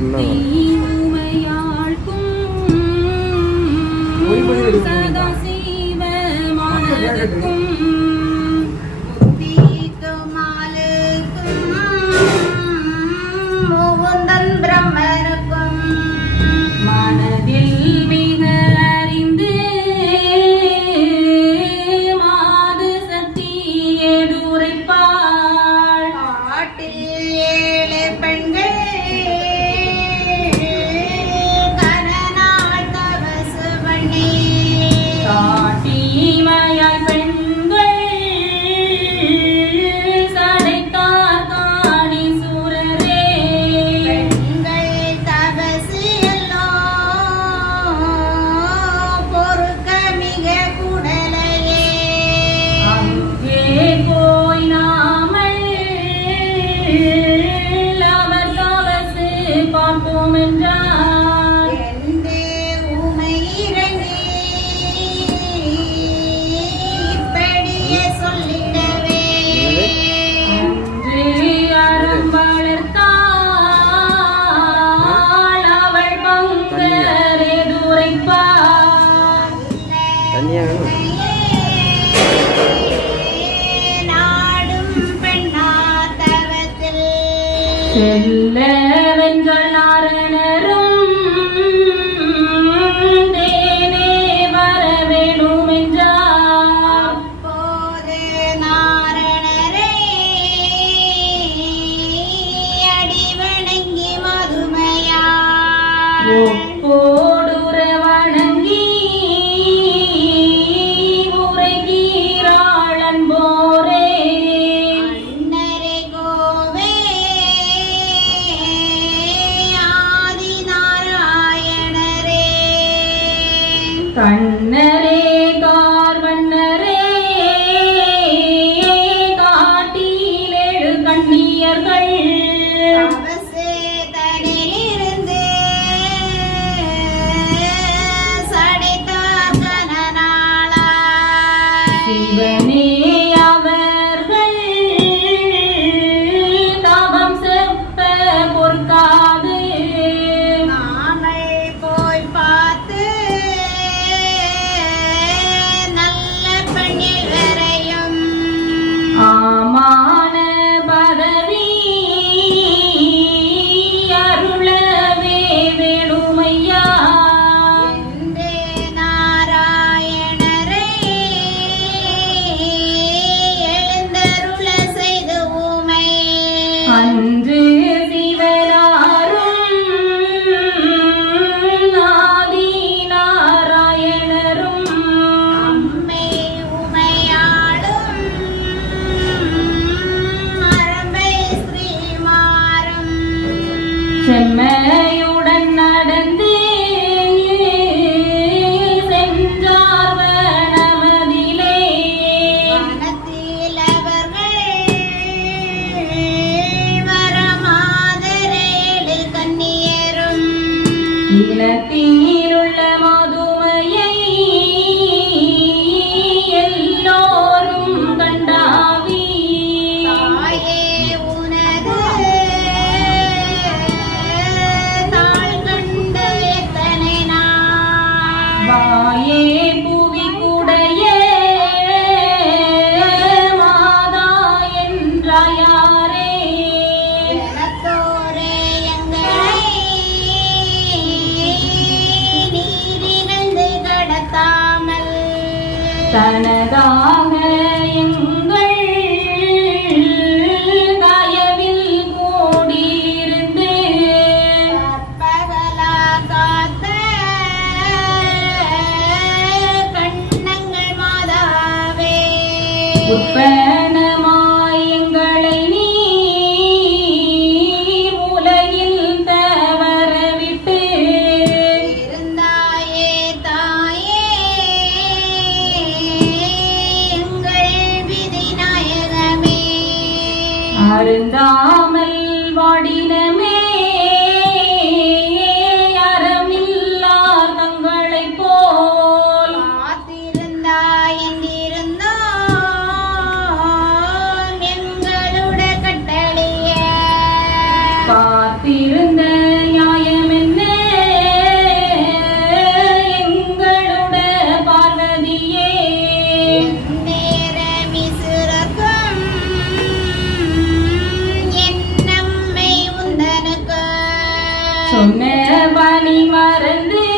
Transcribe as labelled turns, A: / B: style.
A: 那 கல்யாணம்
B: செல்ல
A: வென்றனாறு കണ്ണ് Semana.
B: தனதாக எங்கள் தயவில் கூடியிருந்து
A: கண்ணங்கள் மாதாவே.
B: அருந்தாமல் வாடினமே. சொன்ன பணி
A: மறந்து